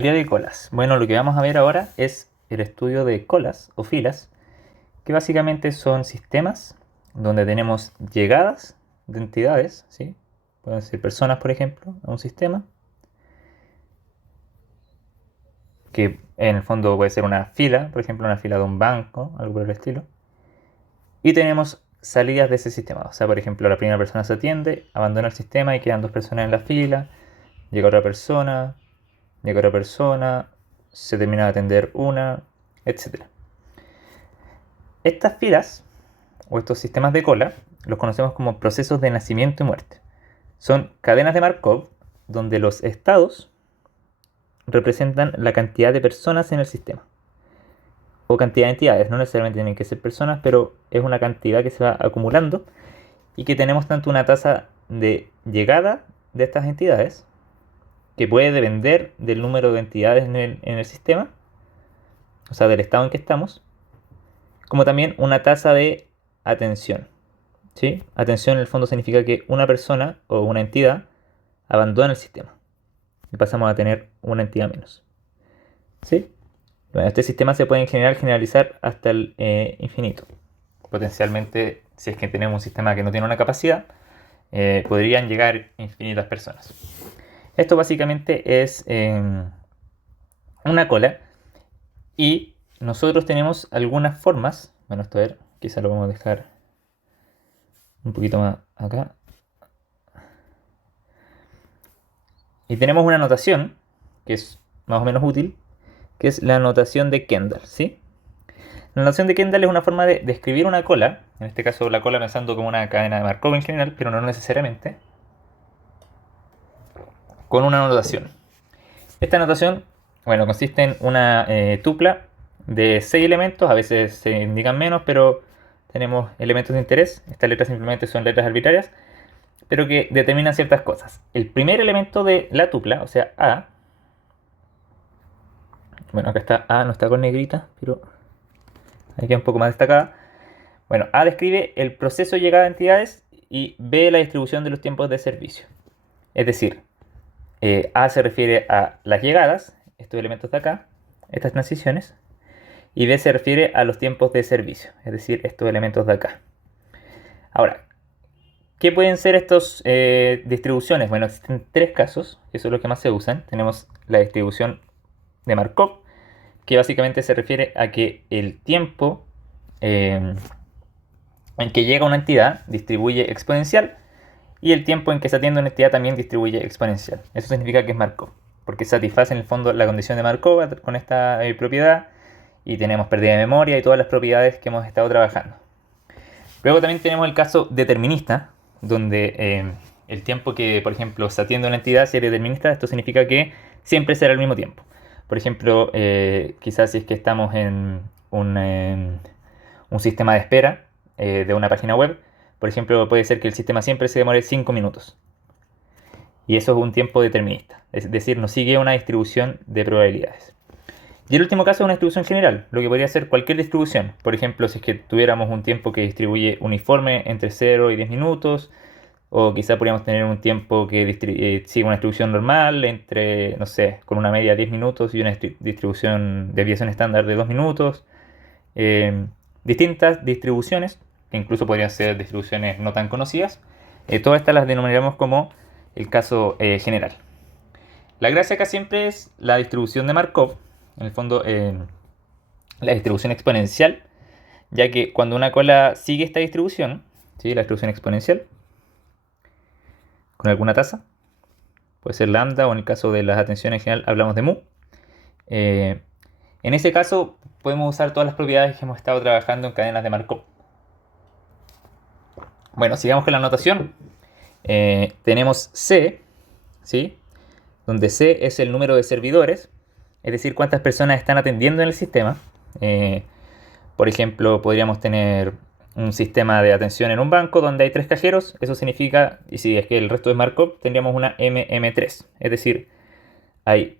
Teoría de colas. Bueno, lo que vamos a ver ahora es el estudio de colas o filas, que básicamente son sistemas donde tenemos llegadas de entidades, ¿sí? Pueden ser personas, por ejemplo, a un sistema, que en el fondo puede ser una fila, por ejemplo, una fila de un banco, algo por el estilo. Y tenemos salidas de ese sistema. O sea, por ejemplo, la primera persona se atiende, abandona el sistema y quedan dos personas en la fila, llega otra persona, se termina de atender una, etc. Estas filas o estos sistemas de cola los conocemos como procesos de nacimiento y muerte. Son cadenas de Markov donde los estados representan la cantidad de personas en el sistema o cantidad de entidades. No necesariamente tienen que ser personas, pero es una cantidad que se va acumulando y que tenemos tanto una tasa de llegada de estas entidades, que puede depender del número de entidades en el sistema, o sea, del estado en que estamos, como también una tasa de atención. ¿Sí? Atención en el fondo significa que una persona o una entidad abandona el sistema y pasamos a tener una entidad menos. ¿Sí? Bueno, este sistema se puede en general generalizar hasta el infinito. Potencialmente, si es que tenemos un sistema que no tiene una capacidad, podrían llegar infinitas personas. Esto básicamente es una cola y nosotros tenemos algunas formas. Bueno, esto a ver, quizá lo vamos a dejar un poquito más acá. Y tenemos una notación que es más o menos útil, que es la notación de Kendall, ¿sí? La notación de Kendall es una forma de describir una cola, en este caso la cola pensando como una cadena de Markov en general, pero no necesariamente, con una notación. Esta notación, bueno, consiste en una tupla de 6 elementos, a veces se indican menos, pero tenemos elementos de interés. Estas letras simplemente son letras arbitrarias, pero que determinan ciertas cosas. El primer elemento de la tupla, o sea, A, bueno, acá está A, no está con negrita, pero aquí un poco más destacada. Bueno, A describe el proceso de llegada de entidades y B la distribución de los tiempos de servicio. Es decir, A se refiere a las llegadas, estos elementos de acá, estas transiciones, y B se refiere a los tiempos de servicio, es decir, estos elementos de acá. Ahora, ¿qué pueden ser estas distribuciones? Bueno, existen tres casos, que son los que más se usan. Tenemos la distribución de Markov, que básicamente se refiere a que el tiempo en que llega una entidad distribuye exponencial y el tiempo en que se atiende una entidad también distribuye exponencial. Eso significa que es Markov, porque satisface en el fondo la condición de Markov con esta propiedad y tenemos pérdida de memoria y todas las propiedades que hemos estado trabajando. Luego también tenemos el caso determinista, donde el tiempo que, por ejemplo, se atiende a una entidad, si es determinista, esto significa que siempre será el mismo tiempo. Por ejemplo, quizás si es que estamos en un sistema de espera de una página web, por ejemplo, puede ser que el sistema siempre se demore 5 minutos. Y eso es un tiempo determinista, es decir, nos sigue una distribución de probabilidades. Y el último caso es una distribución general, lo que podría ser cualquier distribución. Por ejemplo, si es que tuviéramos un tiempo que distribuye uniforme entre 0 y 10 minutos, o quizá podríamos tener un tiempo que sigue una distribución normal entre, no sé, con una media de 10 minutos y una distribución de desviación estándar de 2 minutos. Distintas distribuciones, que incluso podrían ser distribuciones no tan conocidas. Todas estas las denominaremos como el caso general. La gracia acá siempre es la distribución de Markov, en el fondo la distribución exponencial, ya que cuando una cola sigue esta distribución, ¿sí? La distribución exponencial, con alguna tasa, puede ser lambda o en el caso de las atenciones en general hablamos de mu. En ese caso podemos usar todas las propiedades que hemos estado trabajando en cadenas de Markov. Bueno, sigamos con la notación. Tenemos C, ¿sí? Donde C es el número de servidores, es decir, cuántas personas están atendiendo en el sistema. Por ejemplo, podríamos tener un sistema de atención en un banco donde hay 3 cajeros. Eso significa, y si es que el resto es Markov, tendríamos una MM3. Es decir, hay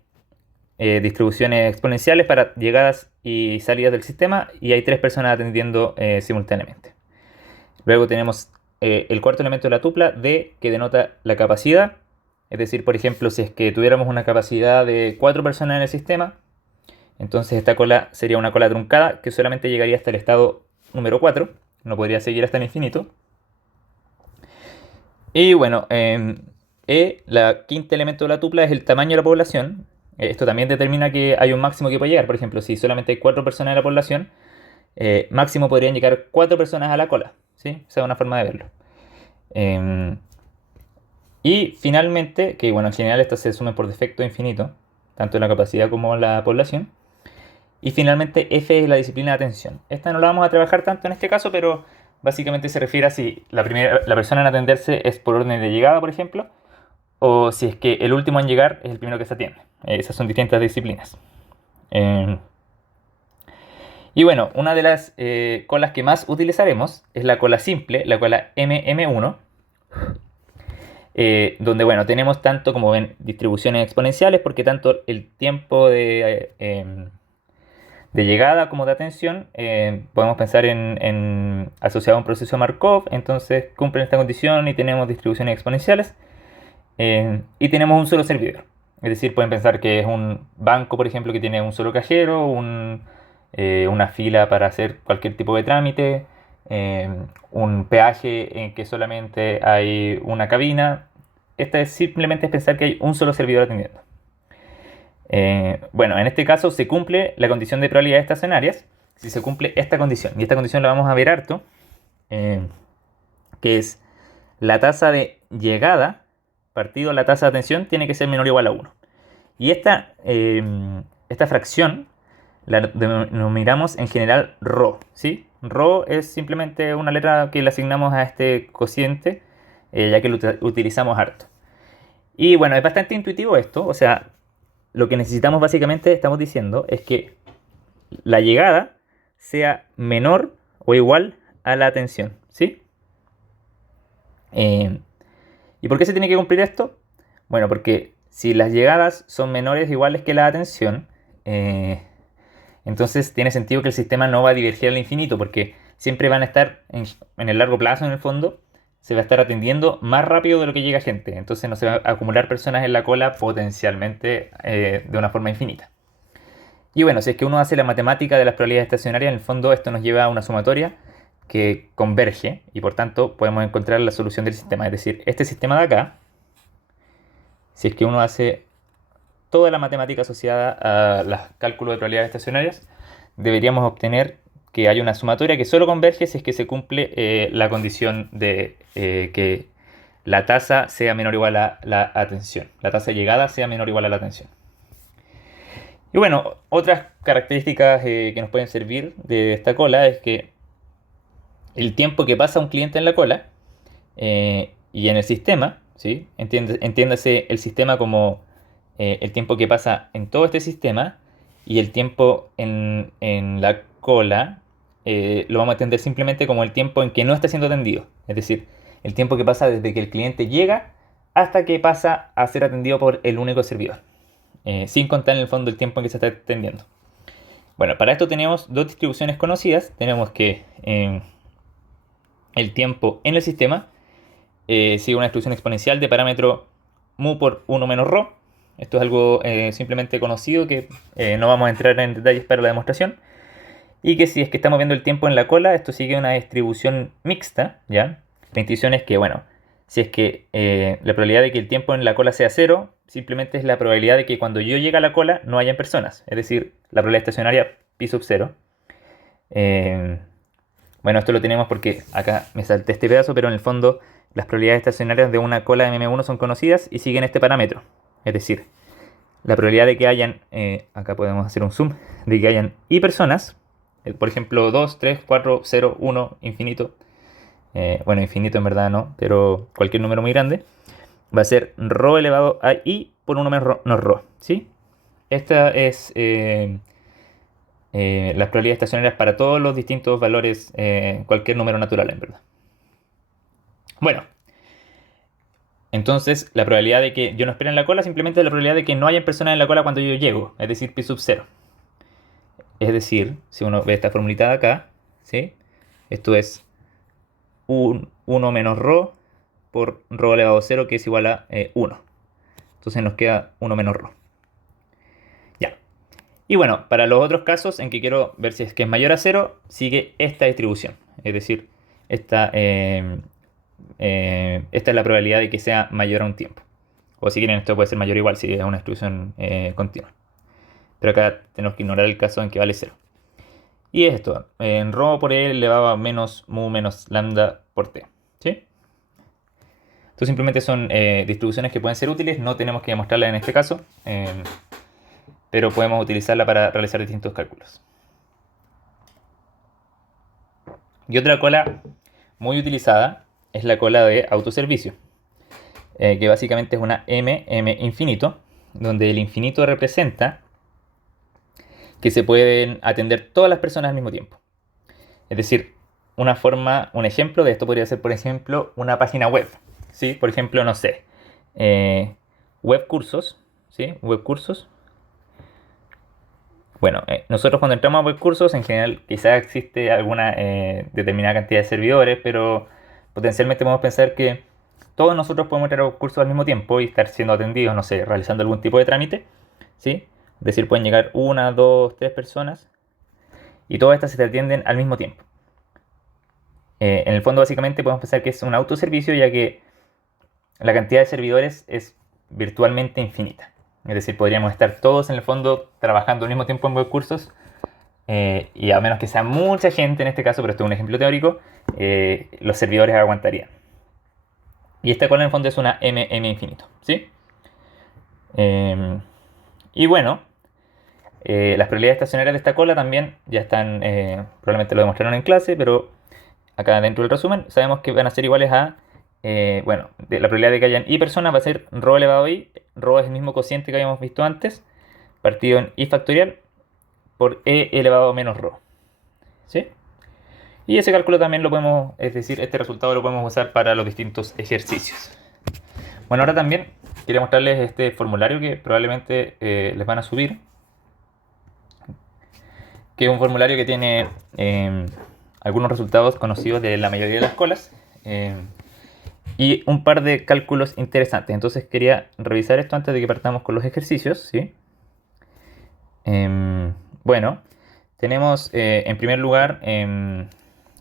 distribuciones exponenciales para llegadas y salidas del sistema y hay 3 personas atendiendo simultáneamente. Luego tenemos el cuarto elemento de la tupla, D, que denota la capacidad. Es decir, por ejemplo, si es que tuviéramos una capacidad de 4 personas en el sistema, entonces esta cola sería una cola truncada que solamente llegaría hasta el estado número 4, no podría seguir hasta el infinito. Y bueno, la quinta elemento de la tupla es el tamaño de la población. Esto también determina que hay un máximo que puede llegar. Por ejemplo, si solamente hay 4 personas en la población, máximo podrían llegar 4 personas a la cola, ¿sí? Esa es una forma de verlo. Em, y finalmente, que bueno, en general estas se sumen por defecto infinito, tanto en la capacidad como en la población. Y finalmente F es la disciplina de atención. Esta no la vamos a trabajar tanto en este caso, pero básicamente se refiere a si la persona en atenderse es por orden de llegada, por ejemplo, o si es que el último en llegar es el primero que se atiende. Esas son distintas disciplinas. Eh, y bueno, una de las colas que más utilizaremos es la cola simple, la cola MM1, donde bueno, tenemos tanto como ven distribuciones exponenciales, porque tanto el tiempo de llegada como de atención podemos pensar en asociado a un proceso de Markov, entonces cumplen esta condición y tenemos distribuciones exponenciales. Y tenemos un solo servidor. Es decir, pueden pensar que es un banco, por ejemplo, que tiene un solo cajero, una fila para hacer cualquier tipo de trámite, eh, un peaje en que solamente hay una cabina. Esta es simplemente pensar que hay un solo servidor atendiendo. Bueno, en este caso se cumple la condición de probabilidades estacionarias si se cumple esta condición. Y esta condición la vamos a ver harto, que es la tasa de llegada partido la tasa de atención tiene que ser menor o igual a 1. Y esta fracción la denominamos en general ρ, ¿sí? Ρ es simplemente una letra que le asignamos a este cociente, ya que lo utilizamos harto. Y bueno, es bastante intuitivo esto, o sea, lo que necesitamos básicamente, estamos diciendo, es que la llegada sea menor o igual a la atención, ¿sí? ¿Y por qué se tiene que cumplir esto? Bueno, porque si las llegadas son menores o iguales que la atención, entonces tiene sentido que el sistema no va a divergir al infinito, porque siempre van a estar en el largo plazo, en el fondo, se va a estar atendiendo más rápido de lo que llega gente. Entonces no se van a acumular personas en la cola potencialmente de una forma infinita. Y bueno, si es que uno hace la matemática de las probabilidades estacionarias, en el fondo esto nos lleva a una sumatoria que converge y por tanto podemos encontrar la solución del sistema. Es decir, este sistema de acá, si es que uno hace toda la matemática asociada a los cálculos de probabilidades estacionarias, deberíamos obtener que hay una sumatoria que solo converge si es que se cumple la condición de que la tasa sea menor o igual a la atención. La tasa de llegada sea menor o igual a la atención. Y bueno, otras características que nos pueden servir de esta cola es que el tiempo que pasa un cliente en la cola y en el sistema, ¿sí? Entiéndase el sistema como el tiempo que pasa en todo este sistema y el tiempo en la cola lo vamos a entender simplemente como el tiempo en que no está siendo atendido. Es decir, el tiempo que pasa desde que el cliente llega hasta que pasa a ser atendido por el único servidor. Sin contar en el fondo el tiempo en que se está atendiendo. Bueno, para esto tenemos dos distribuciones conocidas. Tenemos que el tiempo en el sistema sigue una distribución exponencial de parámetro mu por 1 menos ρ. Esto es algo simplemente conocido que no vamos a entrar en detalles para la demostración. Y que si es que estamos viendo el tiempo en la cola, esto sigue una distribución mixta, ¿ya? La intuición es que, bueno, si es que la probabilidad de que el tiempo en la cola sea 0, simplemente es la probabilidad de que cuando yo llegue a la cola no hayan personas. Es decir, la probabilidad estacionaria pi sub 0. Bueno, esto lo tenemos porque acá me salté este pedazo, pero en el fondo las probabilidades estacionarias de una cola de MM1 son conocidas y siguen este parámetro. Es decir, la probabilidad de que hayan, acá podemos hacer un zoom, de que hayan i personas, por ejemplo 2, 3, 4, 0, 1, infinito. Bueno, infinito en verdad no, pero cualquier número muy grande, va a ser ρ elevado a i por 1 menos ρ, ¿sí? Esta es las probabilidades estacionarias para todos los distintos valores, cualquier número natural en verdad. Bueno, entonces la probabilidad de que yo no espere en la cola simplemente es la probabilidad de que no hayan personas en la cola cuando yo llego, es decir, pi sub 0. Es decir, si uno ve esta formulita de acá, ¿sí? Esto es 1 menos ρ por ρ elevado a 0, que es igual a 1. Entonces nos queda 1 menos ρ. Ya. Y bueno, para los otros casos en que quiero ver si es que es mayor a 0, sigue esta distribución. Es decir, esta es la probabilidad de que sea mayor a un tiempo. O si quieren, esto puede ser mayor o igual si es una distribución continua. Pero acá tenemos que ignorar el caso en que vale 0. Y es esto, en ρ por e elevado a menos mu menos lambda por t. ¿Sí? Esto simplemente son distribuciones que pueden ser útiles, no tenemos que demostrarlas en este caso, pero podemos utilizarla para realizar distintos cálculos. Y otra cola muy utilizada es la cola de autoservicio, que básicamente es una m infinito, donde el infinito representa que se pueden atender todas las personas al mismo tiempo. Es decir, un ejemplo de esto podría ser, por ejemplo, una página web. ¿Sí? Por ejemplo, no sé, web cursos, ¿sí? Web cursos. Bueno, nosotros cuando entramos a web cursos, en general quizás existe alguna determinada cantidad de servidores, pero potencialmente podemos pensar que todos nosotros podemos entrar a web cursos al mismo tiempo y estar siendo atendidos, no sé, realizando algún tipo de trámite, ¿sí? Es decir, pueden llegar una, dos, tres personas y todas estas se te atienden al mismo tiempo. En el fondo, básicamente, podemos pensar que es un autoservicio, ya que la cantidad de servidores es virtualmente infinita. Es decir, podríamos estar todos en el fondo trabajando al mismo tiempo en web cursos y a menos que sea mucha gente en este caso, pero esto es un ejemplo teórico, los servidores aguantarían. Y esta cola en el fondo es una m infinito, ¿sí? Y bueno, las probabilidades estacionarias de esta cola también ya están, probablemente lo demostraron en clase, pero acá dentro del resumen sabemos que van a ser iguales a, bueno, la probabilidad de que hayan i personas va a ser ρ elevado a i. Ρ es el mismo cociente que habíamos visto antes, partido en i factorial por e elevado a menos ρ. ¿Sí? Y ese cálculo también lo podemos, es decir, este resultado lo podemos usar para los distintos ejercicios. Bueno, ahora también quería mostrarles este formulario que probablemente les van a subir, que es un formulario que tiene algunos resultados conocidos de la mayoría de las colas y un par de cálculos interesantes. Entonces quería revisar esto antes de que partamos con los ejercicios, ¿sí? Bueno, tenemos en primer lugar,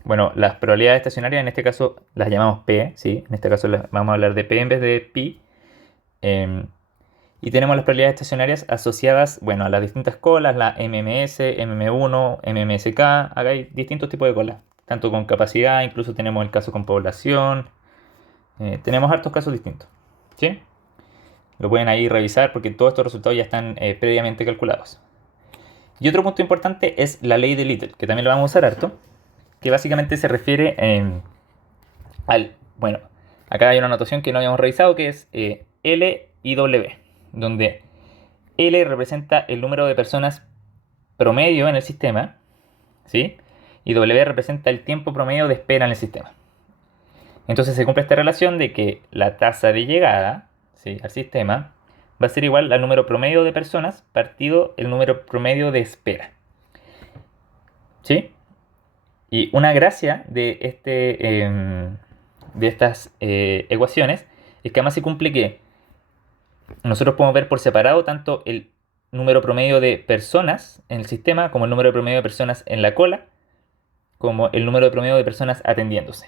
bueno, las probabilidades estacionarias, en este caso las llamamos P, ¿sí? En este caso vamos a hablar de P en vez de pi. Y tenemos las probabilidades estacionarias asociadas, bueno, a las distintas colas, la MMS, MM1, MMSK. Acá hay distintos tipos de colas, tanto con capacidad, incluso tenemos el caso con población. Tenemos hartos casos distintos, ¿sí? Lo pueden ahí revisar porque todos estos resultados ya están previamente calculados. Y otro punto importante es la ley de Little, que también lo vamos a usar harto, que básicamente se refiere al, bueno, acá hay una notación que no habíamos revisado que es L y W, donde L representa el número de personas promedio en el sistema, ¿sí? Y W representa el tiempo promedio de espera en el sistema. Entonces se cumple esta relación de que la tasa de llegada, ¿sí?, al sistema va a ser igual al número promedio de personas partido el número promedio de espera. ¿Sí? Y una gracia de, de estas ecuaciones es que además se cumple que nosotros podemos ver por separado tanto el número promedio de personas en el sistema como el número promedio de personas en la cola, como el número promedio de personas atendiéndose.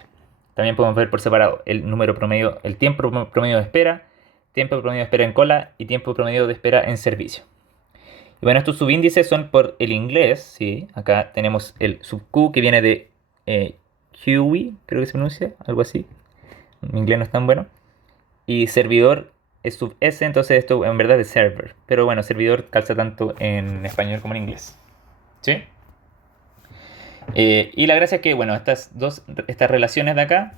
También podemos ver por separado el número promedio, el tiempo promedio de espera, tiempo promedio de espera en cola y tiempo promedio de espera en servicio. Y bueno, estos subíndices son por el inglés, ¿sí? Acá tenemos el sub Q que viene de QE, creo que se pronuncia, algo así. Mi inglés no es tan bueno. Y servidor es sub S, entonces esto en verdad es server. Pero bueno, servidor calza tanto en español como en inglés. ¿Sí? Y la gracia es que, bueno, estas relaciones de acá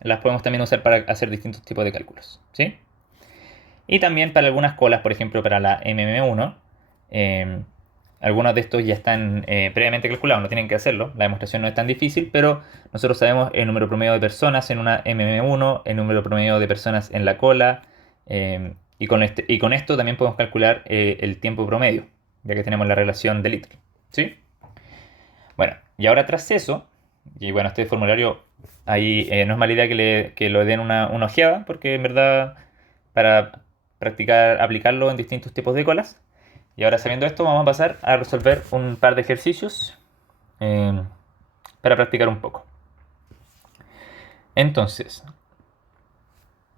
las podemos también usar para hacer distintos tipos de cálculos. ¿Sí? Y también para algunas colas, por ejemplo, para la MM1, algunos de estos ya están previamente calculados, no tienen que hacerlo. La demostración no es tan difícil, pero nosotros sabemos el número promedio de personas en una MM1, el número promedio de personas en la cola, y con esto también podemos calcular el tiempo promedio, ya que tenemos la relación de Little. ¿Sí? Bueno, y ahora tras eso, y bueno, este formulario ahí no es mala idea que lo den una ojeada, porque en verdad para aplicarlo en distintos tipos de colas. Y ahora sabiendo esto, vamos a pasar a resolver un par de ejercicios para practicar un poco. Entonces,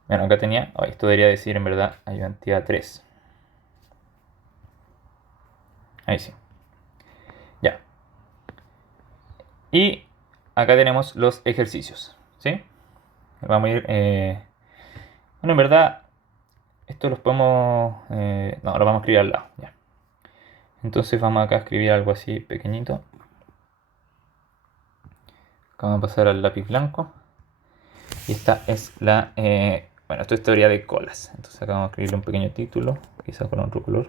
bueno, acá tenía, esto debería decir en verdad ayudantía 3. Ahí sí. Ya. Y acá tenemos los ejercicios, ¿sí? Vamos a ir... bueno, en verdad, esto los podemos... no, lo vamos a escribir al lado, ya. Entonces vamos acá a escribir algo así pequeñito. Acá vamos a pasar al lápiz blanco. Y esta es la... bueno, esto es teoría de colas. Entonces acá vamos a escribirle un pequeño título, quizás con otro color.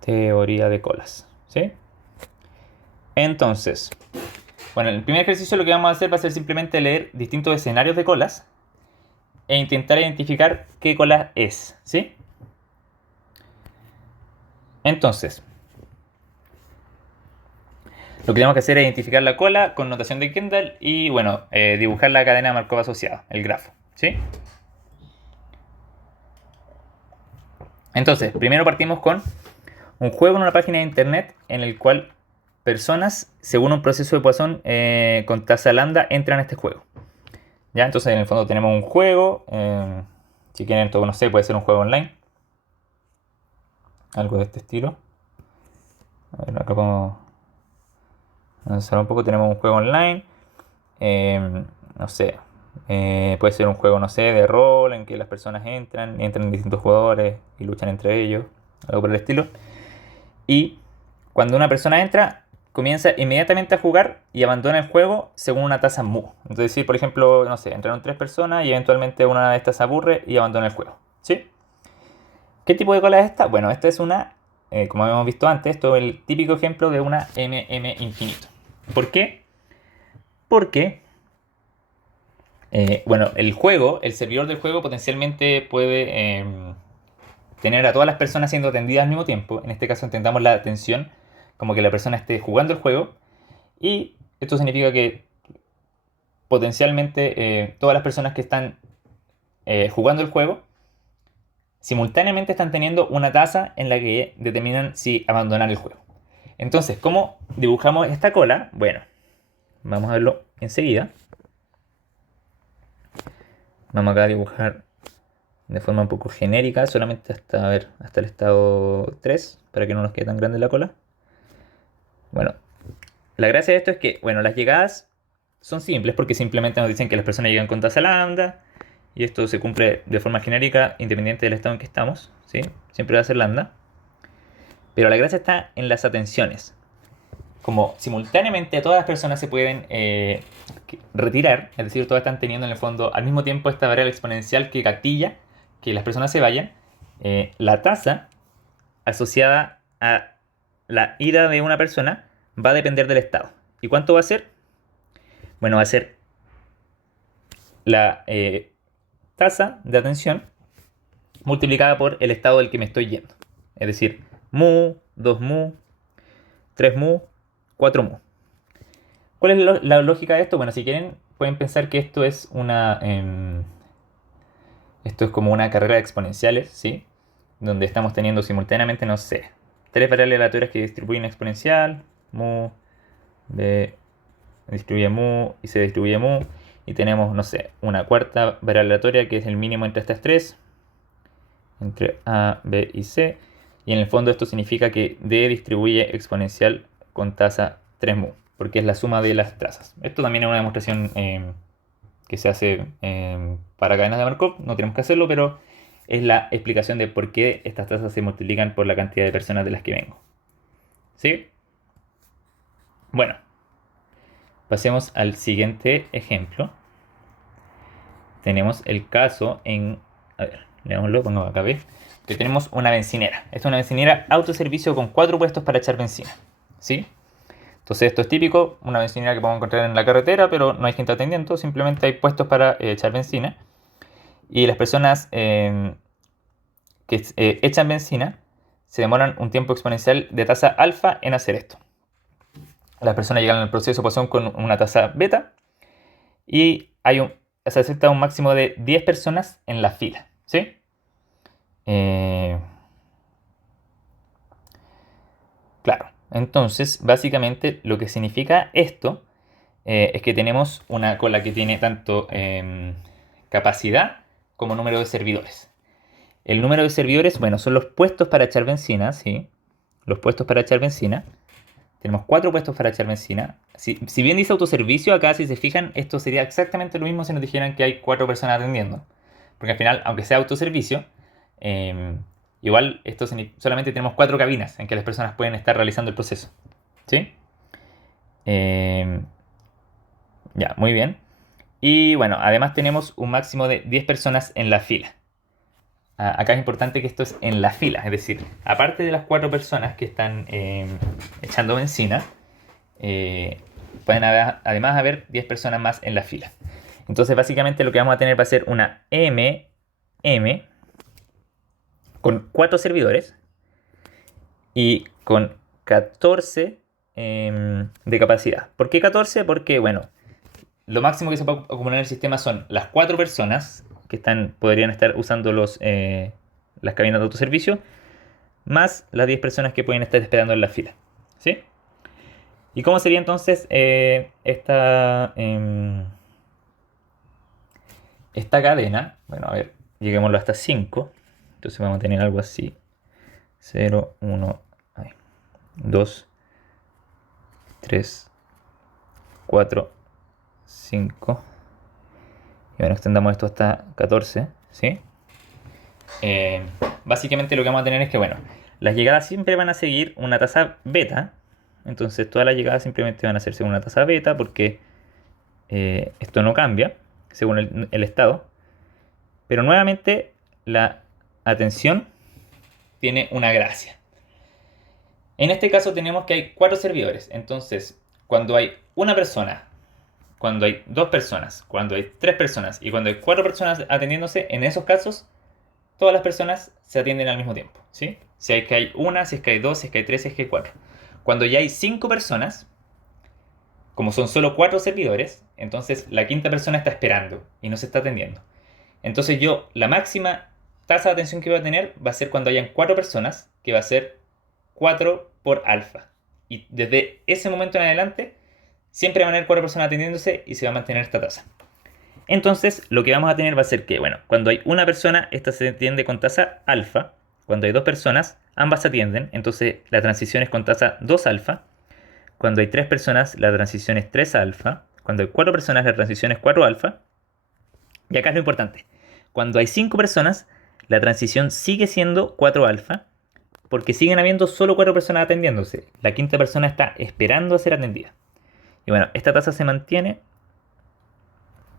Teoría de colas, ¿sí? Entonces, bueno, el primer ejercicio lo que vamos a hacer va a ser simplemente leer distintos escenarios de colas e intentar identificar qué cola es, ¿sí? Entonces, lo que tenemos que hacer es identificar la cola con notación de Kendall y, bueno, dibujar la cadena de Markov asociada, el grafo, ¿sí? Entonces, primero partimos con un juego en una página de internet en el cual personas, según un proceso de Poisson con tasa lambda, entran a este juego. ¿Ya? Entonces, en el fondo tenemos un juego. Si quieren, todo no sé, puede ser un juego online. Algo de este estilo. A ver, acá podemos avanzar un poco. Tenemos un juego online. No sé. Puede ser un juego, no sé, de rol en que las personas entran distintos jugadores y luchan entre ellos. Algo por el estilo. Y cuando una persona entra, comienza inmediatamente a jugar y abandona el juego según una tasa mu. Entonces, si por ejemplo, no sé, entraron 3 personas y eventualmente una de estas se aburre y abandona el juego, ¿sí? ¿Qué tipo de cola es esta? Bueno, esta es una, como habíamos visto antes, esto es el típico ejemplo de una MM infinito. ¿Por qué? Porque, bueno, el servidor del juego potencialmente puede tener a todas las personas siendo atendidas al mismo tiempo. En este caso entendamos la atención como que la persona esté jugando el juego. Y esto significa que potencialmente todas las personas que están jugando el juego simultáneamente están teniendo una tasa en la que determinan si abandonar el juego. Entonces, ¿cómo dibujamos esta cola? Bueno, vamos a verlo enseguida. Vamos acá a dibujar de forma un poco genérica, solamente hasta, a ver, hasta el estado 3, para que no nos quede tan grande la cola. Bueno, la gracia de esto es que, bueno, las llegadas son simples porque simplemente nos dicen que las personas llegan con tasa lambda y esto se cumple de forma genérica independiente del estado en que estamos, ¿sí? Siempre va a ser lambda. Pero la gracia está en las atenciones. Como simultáneamente todas las personas se pueden retirar, es decir, todas están teniendo en el fondo al mismo tiempo esta variable exponencial que gatilla que las personas se vayan, la tasa asociada a la ida de una persona va a depender del estado. ¿Y cuánto va a ser? Bueno, va a ser la tasa de atención multiplicada por el estado del que me estoy yendo. Es decir, mu, 2 mu, 3 mu, 4 mu. ¿Cuál es la lógica de esto? Bueno, si quieren, pueden pensar que esto es una... esto es como una carrera de exponenciales, ¿sí? Donde estamos teniendo simultáneamente, no sé, 3 variables aleatorias que distribuyen exponencial, mu, b distribuye mu y se distribuye mu. Y tenemos, no sé, una cuarta variable aleatoria que es el mínimo entre estas 3, entre A, B y C. Y en el fondo esto significa que D distribuye exponencial con tasa 3 mu, porque es la suma de las trazas. Esto también es una demostración que se hace para cadenas de Markov. No tenemos que hacerlo, pero es la explicación de por qué estas trazas se multiplican por la cantidad de personas de las que vengo. ¿Sí? Bueno, pasemos al siguiente ejemplo. Tenemos el caso en... A ver, leámoslo, pongamos acá, ¿ves? Que tenemos una bencinera. Esta es una bencinera autoservicio con 4 puestos para echar benzina. ¿Sí? Entonces esto es típico, una bencinera que podemos encontrar en la carretera, pero no hay gente atendiendo, simplemente hay puestos para echar benzina. Y las personas que echan benzina se demoran un tiempo exponencial de tasa alfa en hacer esto. Las personas llegan al proceso de Poisson con una tasa beta y hay se acepta un máximo de 10 personas en la fila, ¿sí? Eh, claro, entonces básicamente lo que significa esto es que tenemos una cola que tiene tanto capacidad como número de servidores. El número de servidores, bueno, son los puestos para echar benzina, ¿sí? Los puestos para echar benzina. Tenemos 4 puestos para echar benzina. Si bien dice autoservicio, acá si se fijan, esto sería exactamente lo mismo si nos dijeran que hay 4 personas atendiendo. Porque al final, aunque sea autoservicio, eh, igual solamente tenemos 4 cabinas en que las personas pueden estar realizando el proceso. ¿Sí? Eh, ya, muy bien. Y bueno, además tenemos un máximo de 10 personas en la fila. Acá es importante que esto es en la fila, es decir, aparte de las 4 personas que están echando benzina, pueden además haber 10 personas más en la fila. Entonces básicamente lo que vamos a tener va a ser una M con 4 servidores y con 14 de capacidad. ¿Por qué 14? Porque, bueno, lo máximo que se puede acumular en el sistema son las 4 personas que podrían estar usando las cabinas de autoservicio, más las 10 personas que pueden estar esperando en la fila. ¿Sí? ¿Y cómo sería entonces esta cadena? Bueno, a ver, lleguémoslo hasta 5. Entonces vamos a tener algo así. 0, 1, 2, 3, 4, 5. Y bueno, extendamos esto hasta 14, ¿sí? Básicamente lo que vamos a tener es que, bueno, las llegadas siempre van a seguir una tasa beta. Entonces todas las llegadas simplemente van a ser según una tasa beta porque esto no cambia según el estado. Pero nuevamente la atención tiene una gracia. En este caso tenemos que hay 4 servidores. Entonces, cuando hay una persona, cuando hay 2 personas, cuando hay 3 personas y cuando hay 4 personas atendiéndose, en esos casos todas las personas se atienden al mismo tiempo, ¿sí? Si es que hay una, si es que hay 2, si es que hay 3, si es que hay 4. Cuando ya hay 5 personas, como son solo 4 servidores, entonces la quinta persona está esperando y no se está atendiendo. Entonces la máxima tasa de atención que voy a tener va a ser cuando hayan 4 personas, que va a ser 4 por alfa. Y desde ese momento en adelante, siempre van a haber 4 personas atendiéndose y se va a mantener esta tasa. Entonces, lo que vamos a tener va a ser que, bueno, cuando hay una persona, esta se atiende con tasa alfa. Cuando hay 2 personas, ambas se atienden. Entonces, la transición es con tasa 2 alfa. Cuando hay 3 personas, la transición es 3 alfa. Cuando hay 4 personas, la transición es 4 alfa. Y acá es lo importante. Cuando hay 5 personas, la transición sigue siendo 4 alfa. Porque siguen habiendo solo 4 personas atendiéndose. La quinta persona está esperando a ser atendida. Y bueno, esta tasa se mantiene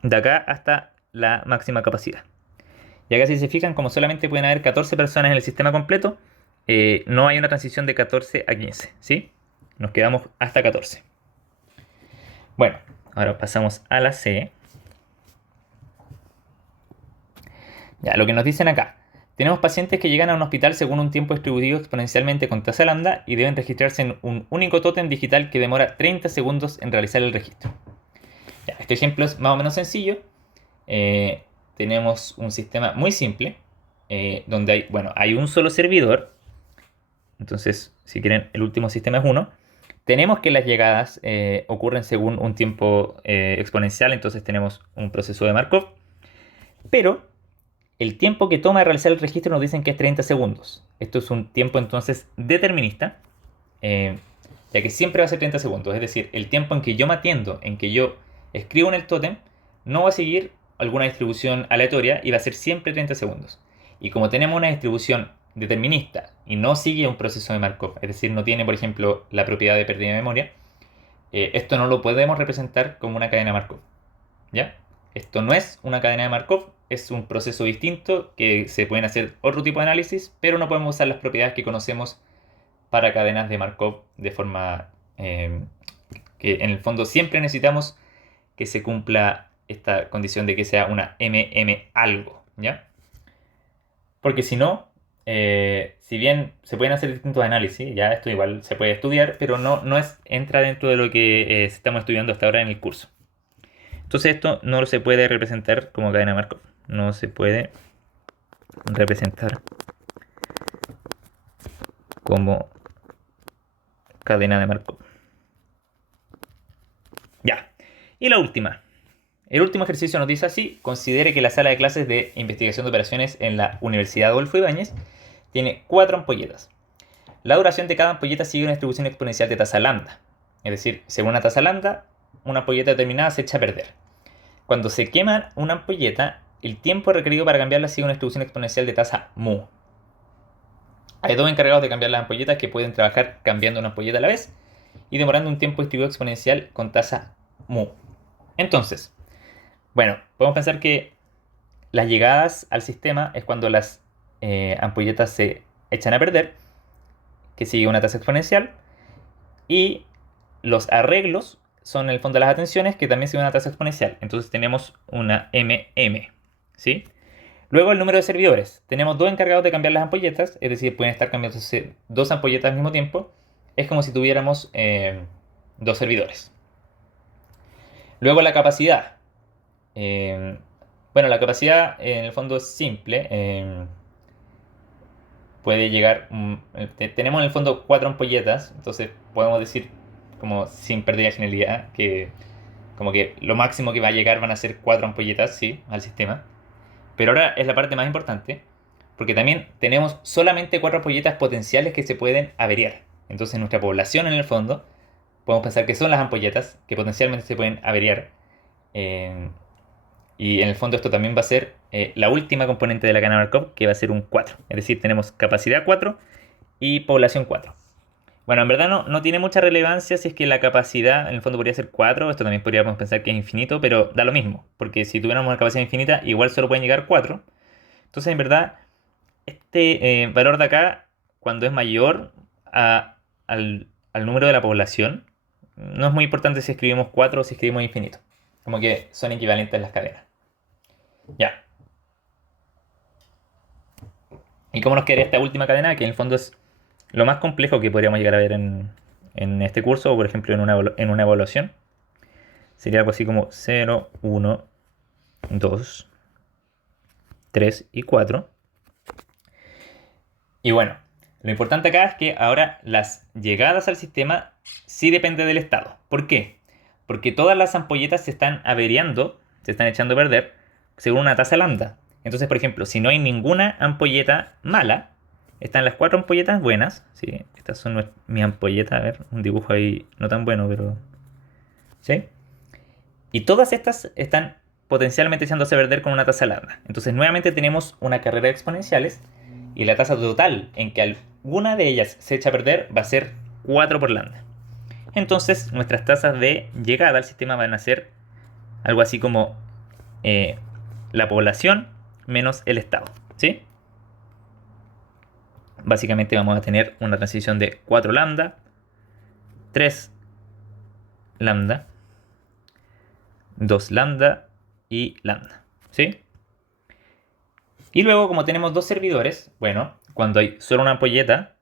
de acá hasta la máxima capacidad. Y acá si se fijan, como solamente pueden haber 14 personas en el sistema completo, no hay una transición de 14 a 15, ¿sí? Nos quedamos hasta 14. Bueno, ahora pasamos a la C. Ya, lo que nos dicen acá. Tenemos pacientes que llegan a un hospital según un tiempo distribuido exponencialmente con tasa lambda y deben registrarse en un único tótem digital que demora 30 segundos en realizar el registro. Ya, este ejemplo es más o menos sencillo. Tenemos un sistema muy simple donde hay un solo servidor. Entonces, si quieren, el último sistema es 1. Tenemos que las llegadas ocurren según un tiempo exponencial, entonces tenemos un proceso de Markov. Pero el tiempo que toma realizar el registro nos dicen que es 30 segundos. Esto es un tiempo entonces determinista, ya que siempre va a ser 30 segundos. Es decir, el tiempo en que yo me atiendo, en que yo escribo en el tótem, no va a seguir alguna distribución aleatoria y va a ser siempre 30 segundos. Y como tenemos una distribución determinista y no sigue un proceso de Markov, es decir, no tiene, por ejemplo, la propiedad de pérdida de memoria, esto no lo podemos representar como una cadena Markov. ¿Ya? Esto no es una cadena de Markov, es un proceso distinto que se pueden hacer otro tipo de análisis, pero no podemos usar las propiedades que conocemos para cadenas de Markov de forma que en el fondo siempre necesitamos que se cumpla esta condición de que sea una MM algo, ¿ya? Porque si no, si bien se pueden hacer distintos análisis, ya esto igual se puede estudiar, pero no entra dentro de lo que estamos estudiando hasta ahora en el curso. Entonces esto no se puede representar como cadena de Markov. No se puede representar como cadena de Markov. Ya. Y la última. El último ejercicio nos dice así: considere que la sala de clases de investigación de operaciones en la Universidad Adolfo Ibáñez tiene 4 ampolletas. La duración de cada ampolleta sigue una distribución exponencial de tasa lambda. Es decir, según una tasa lambda, una ampolleta determinada se echa a perder. Cuando se quema una ampolleta, el tiempo requerido para cambiarla sigue una distribución exponencial de tasa mu. Hay 2 encargados de cambiar las ampolletas que pueden trabajar cambiando una ampolleta a la vez y demorando un tiempo distribuido exponencial con tasa mu. Entonces, bueno, podemos pensar que las llegadas al sistema es cuando las ampolletas se echan a perder, que sigue una tasa exponencial, y los arreglos son en el fondo las atenciones, que también siguen una tasa exponencial. Entonces tenemos una MM, ¿sí? Luego el número de servidores. Tenemos 2 encargados de cambiar las ampolletas, es decir, pueden estar cambiándose 2 ampolletas al mismo tiempo. Es como si tuviéramos 2 servidores. Luego la capacidad. Bueno, la capacidad en el fondo es simple. Puede llegar... tenemos en el fondo 4 ampolletas, entonces podemos decir, como sin pérdida de genialidad, que como que lo máximo que va a llegar van a ser 4 ampolletas, sí, al sistema. Pero ahora es la parte más importante, porque también tenemos solamente 4 ampolletas potenciales que se pueden averiar. Entonces nuestra población en el fondo, podemos pensar que son las ampolletas que potencialmente se pueden averiar. Y en el fondo esto también va a ser la última componente de la cadena Markov, que va a ser un 4. Es decir, tenemos capacidad 4 y población 4. Bueno, en verdad no tiene mucha relevancia si es que la capacidad en el fondo podría ser 4. Esto también podríamos pensar que es infinito, pero da lo mismo. Porque si tuviéramos una capacidad infinita, igual solo pueden llegar 4. Entonces, en verdad, este valor de acá, cuando es mayor al número de la población, no es muy importante si escribimos 4 o si escribimos infinito. Como que son equivalentes las cadenas. Ya. ¿Y cómo nos quedaría esta última cadena? Que en el fondo es lo más complejo que podríamos llegar a ver en este curso, o por ejemplo en una evaluación. Sería algo así como 0, 1, 2, 3 y 4. Y bueno, lo importante acá es que ahora las llegadas al sistema sí dependen del estado. ¿Por qué? Porque todas las ampolletas se están averiando, se están echando a perder, según una tasa lambda. Entonces, por ejemplo, si no hay ninguna ampolleta mala, están las 4 ampolletas buenas, ¿sí? Estas son mis ampolletas, a ver, un dibujo ahí no tan bueno, pero... ¿sí? Y todas estas están potencialmente echándose a perder con una tasa lambda. Entonces, nuevamente tenemos una carrera de exponenciales, y la tasa total en que alguna de ellas se echa a perder va a ser 4 por lambda. Entonces, nuestras tasas de llegada al sistema van a ser algo así como la población menos el estado, ¿sí? Básicamente vamos a tener una transición de 4 lambda, 3 lambda, 2 lambda y lambda, ¿sí? Y luego, como tenemos 2 servidores, bueno, cuando hay solo una ampolleta,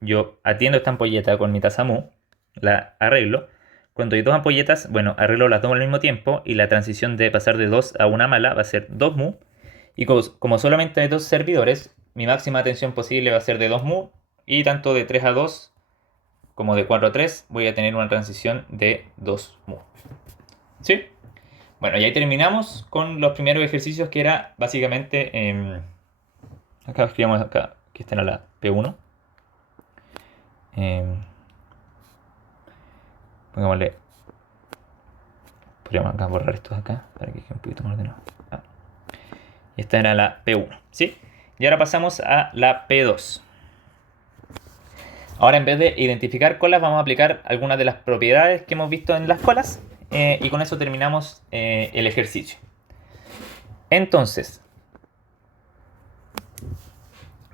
yo atiendo esta ampolleta con mi tasa mu, la arreglo. Cuando hay 2 ampolletas, bueno, arreglo las 2 al mismo tiempo, y la transición de pasar de 2 a una mala va a ser 2 mu. Y como solamente hay 2 servidores, mi máxima atención posible va a ser de 2 mu, y tanto de 3 a 2 como de 4 a 3 voy a tener una transición de 2 mu. ¿Sí? Bueno, y ahí terminamos con los primeros ejercicios, que era básicamente... acá escribimos acá que esta era la P1. Pongámosle... podríamos acá borrar esto de acá para que quede un poquito más ordenado. Y esta era la P1, ¿sí? Y ahora pasamos a la P2. Ahora, en vez de identificar colas, vamos a aplicar algunas de las propiedades que hemos visto en las colas, y con eso terminamos el ejercicio. Entonces,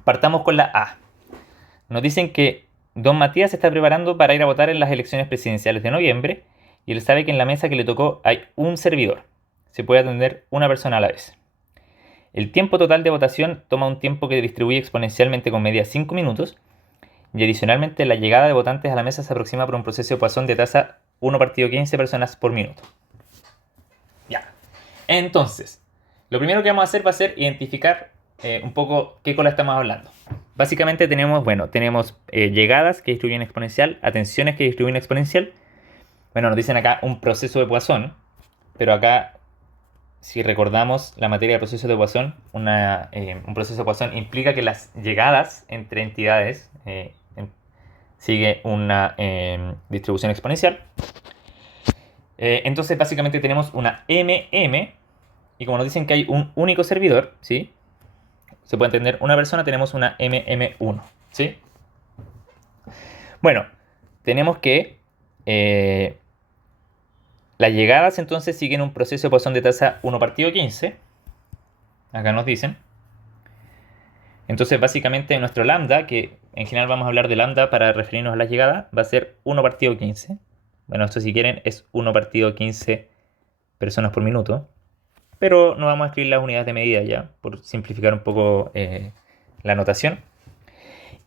partamos con la A. Nos dicen que don Matías se está preparando para ir a votar en las elecciones presidenciales de noviembre, y él sabe que en la mesa que le tocó hay un servidor. Se puede atender una persona a la vez. El tiempo total de votación toma un tiempo que distribuye exponencialmente con media 5 minutos, y adicionalmente la llegada de votantes a la mesa se aproxima por un proceso de Poisson de tasa 1/15 personas por minuto. Ya. Entonces, lo primero que vamos a hacer va a ser identificar un poco qué cola estamos hablando. Básicamente tenemos, bueno, tenemos llegadas que distribuyen exponencial, atenciones que distribuyen exponencial. Bueno, nos dicen acá un proceso de Poisson, pero acá, si recordamos la materia de procesos de Poisson, un proceso de Poisson implica que las llegadas entre entidades sigue una distribución exponencial. Entonces, básicamente tenemos una MM, y como nos dicen que hay un único servidor, ¿sí? Se puede entender una persona, tenemos una MM1, ¿sí? Bueno, tenemos que las llegadas entonces siguen un proceso de Poisson de tasa 1 partido 15. Acá nos dicen. Entonces, básicamente, nuestro lambda, que en general vamos a hablar de lambda para referirnos a la llegada, va a ser 1 partido 15. Bueno, esto si quieren es 1 partido 15 personas por minuto. Pero no vamos a escribir las unidades de medida ya, por simplificar un poco la notación.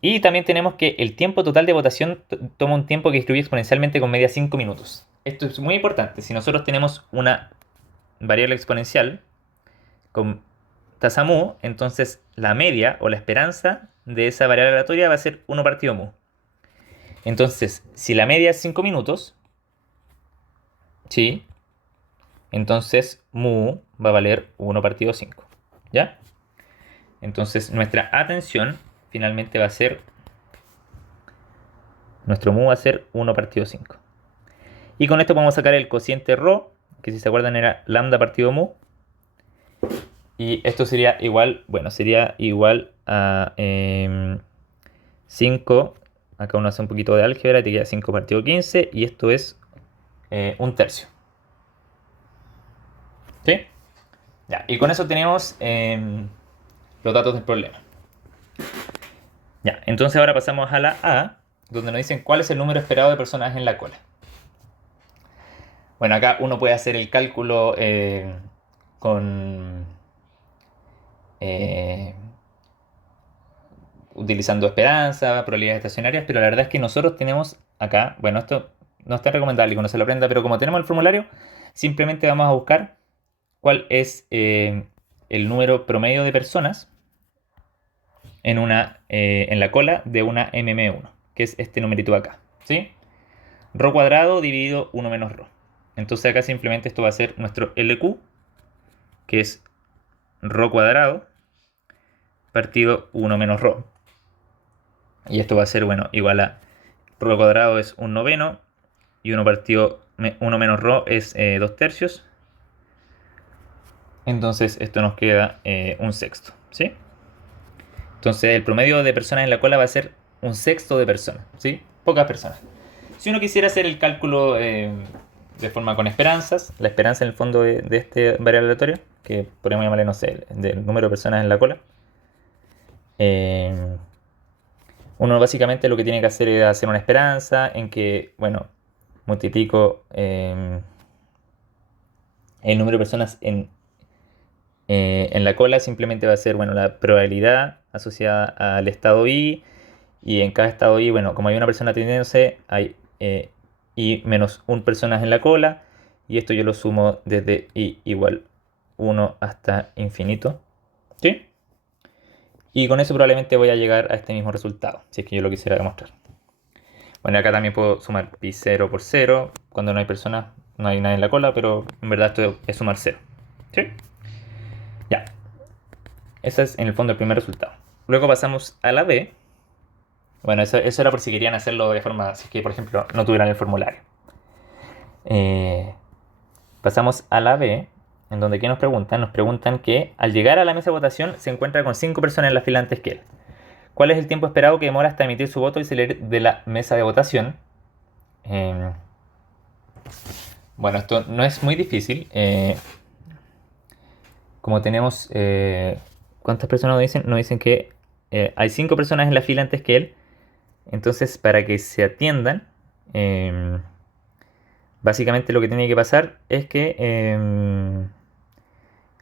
Y también tenemos que el tiempo total de votación toma un tiempo que distribuye exponencialmente con media 5 minutos. Esto es muy importante. Si nosotros tenemos una variable exponencial con tasa mu, entonces la media o la esperanza de esa variable aleatoria va a ser 1 partido mu. Entonces, si la media es 5 minutos, ¿sí? Entonces mu va a valer 1 partido 5. ¿Ya? Entonces nuestra atención finalmente va a ser, nuestro mu va a ser 1 partido 5. Y con esto podemos sacar el cociente ρ, que si se acuerdan era lambda partido mu. Y esto sería igual, bueno, sería igual a 5. Acá uno hace un poquito de álgebra y te queda 5 partido 15. Y esto es 1/3. ¿Sí? Ya, y con eso tenemos los datos del problema. Ya, entonces ahora pasamos a la A, donde nos dicen cuál es el número esperado de personas en la cola. Bueno, acá uno puede hacer el cálculo utilizando esperanza, probabilidades estacionarias, pero la verdad es que nosotros tenemos acá, bueno, esto no está recomendable que uno se lo aprenda, pero como tenemos el formulario, simplemente vamos a buscar cuál es el número promedio de personas en la cola de una MM1, que es este numerito de acá, ¿sí? Rho cuadrado dividido 1 menos rho. Entonces acá simplemente esto va a ser nuestro LQ, que es rho cuadrado partido 1 menos rho. Y esto va a ser, bueno, igual a rho cuadrado es 1/9 y 1 menos rho es 2/3. Entonces esto nos queda 1/6, ¿sí? Entonces el promedio de personas en la cola va a ser 1/6 de personas, ¿sí? Pocas personas. Si uno quisiera hacer el cálculo de forma con esperanzas, la esperanza en el fondo de este variable aleatorio, que podemos llamarle, no sé, del número de personas en la cola, uno básicamente lo que tiene que hacer es hacer una esperanza en que, bueno, multiplico el número de personas en la cola, simplemente va a ser, bueno, la probabilidad asociada al estado i, y en cada estado i, bueno, como hay una persona atendiéndose, hay i menos 1 personas en la cola, y esto yo lo sumo desde i igual 1 hasta infinito, ¿sí? Y con eso probablemente voy a llegar a este mismo resultado, si es que yo lo quisiera demostrar. Bueno, acá también puedo sumar pi 0 por 0, cuando no hay personas, no hay nadie en la cola, pero en verdad esto es sumar 0, ¿sí? Ya, ese es en el fondo el primer resultado. Luego pasamos a la B. Bueno, eso era por si querían hacerlo de forma, si es que por ejemplo no tuvieran el formulario. Pasamos a la B, en donde ¿qué nos preguntan? Nos preguntan que al llegar a la mesa de votación se encuentra con 5 personas en la fila antes que él. ¿Cuál es el tiempo esperado que demora hasta emitir su voto y salir de la mesa de votación? Bueno, esto no es muy difícil. Como tenemos... ¿cuántas personas nos dicen? Nos dicen que hay 5 personas en la fila antes que él. Entonces, para que se atiendan, básicamente lo que tiene que pasar es que,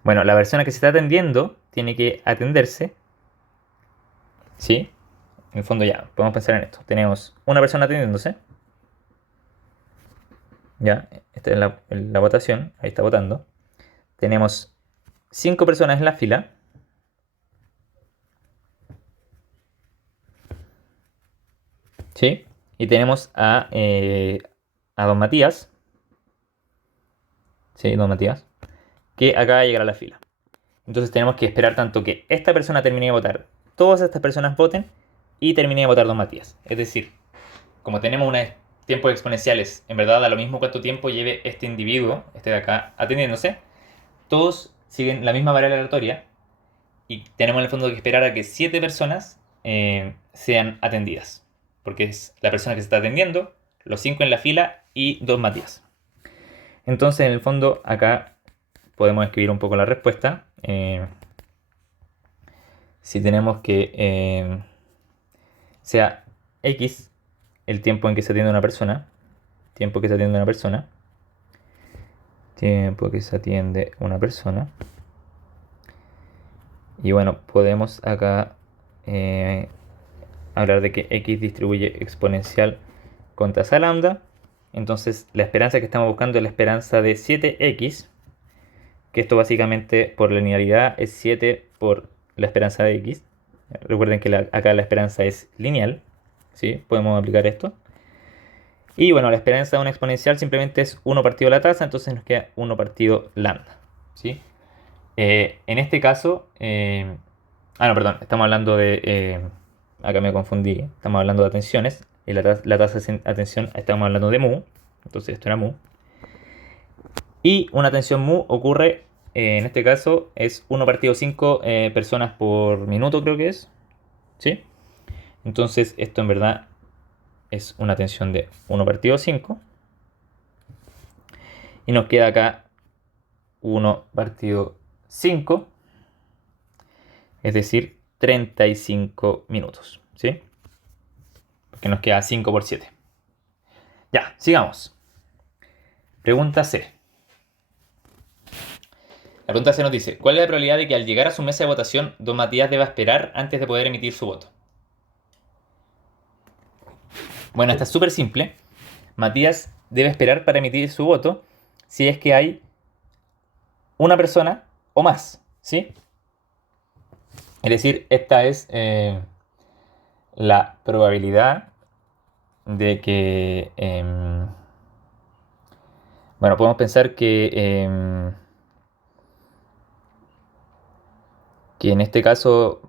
bueno, la persona que se está atendiendo tiene que atenderse, ¿sí? En el fondo ya, podemos pensar en esto. Tenemos una persona atendiéndose, ya, esta es la votación, ahí está votando. tenemos 5 personas en la fila. ¿Sí? Y tenemos a don Matías. Sí, don Matías. Que acaba de llegar a la fila. Entonces tenemos que esperar tanto que esta persona termine de votar, todas estas personas voten y termine de votar don Matías. Es decir, como tenemos unos tiempos exponenciales, en verdad da lo mismo cuánto tiempo lleve este individuo, este de acá, atendiéndose, todos siguen la misma variable aleatoria y tenemos en el fondo que esperar a que 7 personas sean atendidas. Porque es la persona que se está atendiendo, los 5 en la fila y don Matías. Entonces, en el fondo, acá podemos escribir un poco la respuesta. Si tenemos que sea X el tiempo en que se atiende una persona, tiempo que se atiende una persona, tiempo que se atiende una persona. Y bueno, podemos acá hablar de que X distribuye exponencial con tasa lambda. Entonces la esperanza que estamos buscando es la esperanza de 7x, que esto básicamente por linealidad es 7 por la esperanza de x. Recuerden que acá la esperanza es lineal, ¿sí? Podemos aplicar esto. Y bueno, la esperanza de una exponencial simplemente es 1 partido la tasa, entonces nos queda 1 partido lambda, ¿sí? En este caso, no, perdón, estamos hablando de, acá me confundí, estamos hablando de atenciones, y la tasa de atención estamos hablando de mu, entonces esto era mu. Y una atención mu ocurre, en este caso, es 1 partido 5 personas por minuto, creo que es, ¿sí? Entonces esto en verdad es una atención de 1 partido 5. Y nos queda acá 1 partido 5, es decir, 35 minutos, ¿sí? Porque nos queda 5 por 7. Ya, sigamos. Pregunta C. La pregunta C nos dice, ¿cuál es la probabilidad de que al llegar a su mesa de votación, don Matías deba esperar antes de poder emitir su voto? Bueno, esta es súper simple. Matías debe esperar para emitir su voto si es que hay una persona o más, ¿sí? Es decir, esta es la probabilidad de que... bueno, podemos pensar que en este caso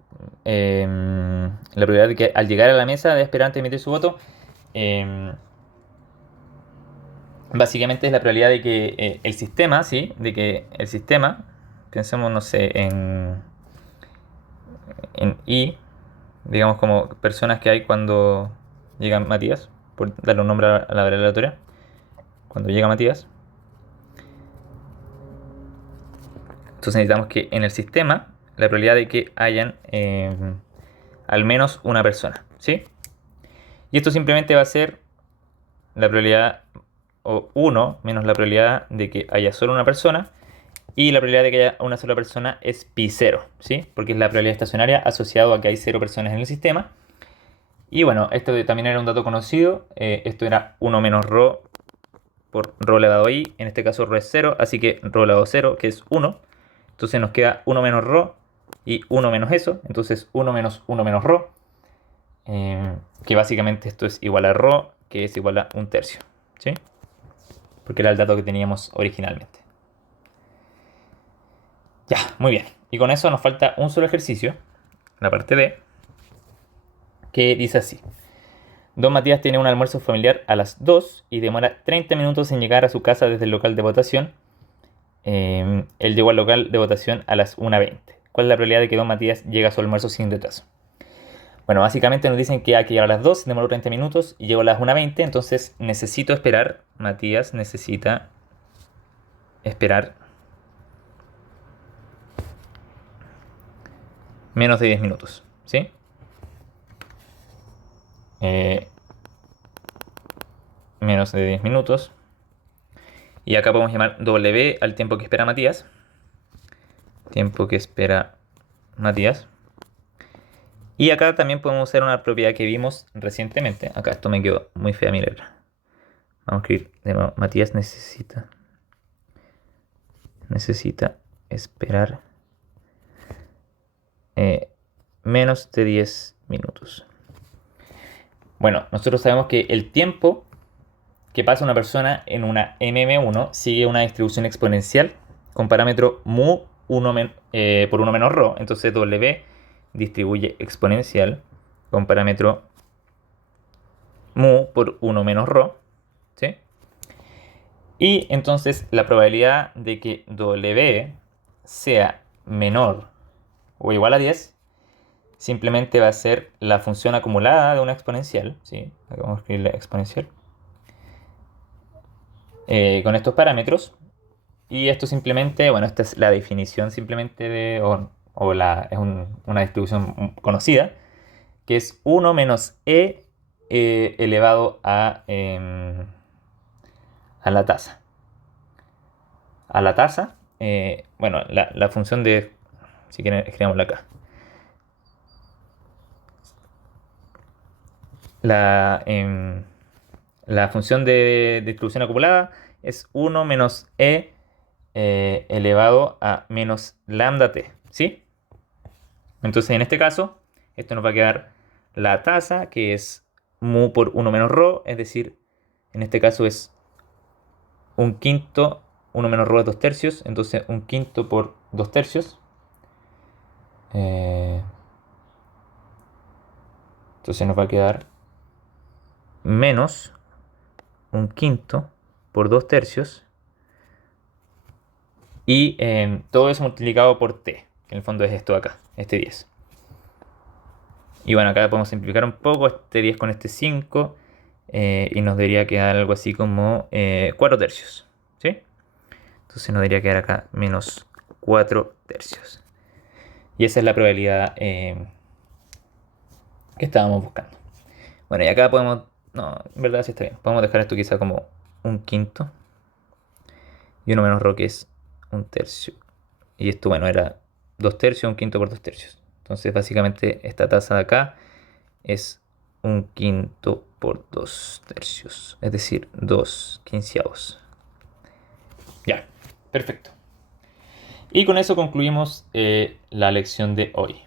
la probabilidad de que al llegar a la mesa debe esperar antes de emitir su voto básicamente es la probabilidad de que el sistema, ¿sí? De que el sistema, pensemos, no sé, en I, digamos como personas que hay cuando llega Matías, por darle un nombre a la variable aleatoria, cuando llega Matías. Entonces necesitamos que en el sistema la probabilidad de que hayan al menos una persona, ¿sí? Y esto simplemente va a ser la probabilidad o 1 menos la probabilidad de que haya solo una persona, y la probabilidad de que haya una sola persona es pi0, ¿sí? Porque es la probabilidad estacionaria asociado a que hay 0 personas en el sistema. Y bueno, esto también era un dato conocido. Esto era 1 menos ρ por ρ elevado a i. En este caso ρ es 0, así que ρ elevado a 0, que es 1. Entonces nos queda 1 menos ρ y 1 menos eso. Entonces 1 menos 1 menos ρ. Que básicamente esto es igual a ρ, que es igual a 1/3, ¿sí? Porque era el dato que teníamos originalmente. Ya, muy bien. Y con eso nos falta un solo ejercicio, la parte B, que dice así. Don Matías tiene un almuerzo familiar a las 2 y demora 30 minutos en llegar a su casa desde el local de votación. Él llegó al local de votación a las 1:20. ¿Cuál es la probabilidad de que don Matías llegue a su almuerzo sin retraso? Bueno, básicamente nos dicen que hay que llegar a las 2, demoró 30 minutos y llegó a las 1:20, entonces necesito esperar, Matías necesita esperar menos de 10 minutos, ¿sí? Menos de 10 minutos. Y acá podemos llamar W al tiempo que espera Matías. Tiempo que espera Matías. Y acá también podemos usar una propiedad que vimos recientemente. Acá esto me quedó muy fea mi letra. Vamos a escribir de nuevo. Matías necesita necesita esperar menos de 10 minutos. Bueno, nosotros sabemos que el tiempo que pasa una persona en una MM1 sigue una distribución exponencial con parámetro mu por 1 menos ρ. Entonces W distribuye exponencial con parámetro mu por 1 menos ρ. ¿Sí? Y entonces la probabilidad de que W sea menor o igual a 10 simplemente va a ser la función acumulada de una exponencial. ¿Sí? Acá vamos a escribir la exponencial. Con estos parámetros. Y esto simplemente, bueno, esta es la definición simplemente de, es una distribución conocida, que es 1 menos elevado a la tasa. A la tasa, bueno, la función de, si quieren, escribámosla acá. La función de distribución acumulada es 1 menos elevado a menos lambda t, ¿sí? Entonces, en este caso, esto nos va a quedar la tasa, que es mu por 1 menos ρ, es decir, en este caso es un quinto, 1 menos ρ es 2 tercios, entonces un quinto por 2 tercios. Entonces nos va a quedar menos un quinto por 2 tercios. Y todo eso multiplicado por t, que en el fondo es esto de acá, este 10. Y bueno, acá podemos simplificar un poco este 10 con este 5. Y nos debería quedar algo así como 4 tercios. ¿Sí? Entonces nos debería quedar acá menos 4 tercios. Y esa es la probabilidad que estábamos buscando. Bueno, y acá podemos... No, en verdad sí está bien. Podemos dejar esto quizá como un quinto. Y 1 menos ρ que es un tercio. Y esto, bueno, era 2 tercios, un quinto por 2 tercios. Entonces básicamente esta tasa de acá es un quinto por 2 tercios. Es decir, 2 quinceavos. Ya, perfecto. Y con eso concluimos la lección de hoy.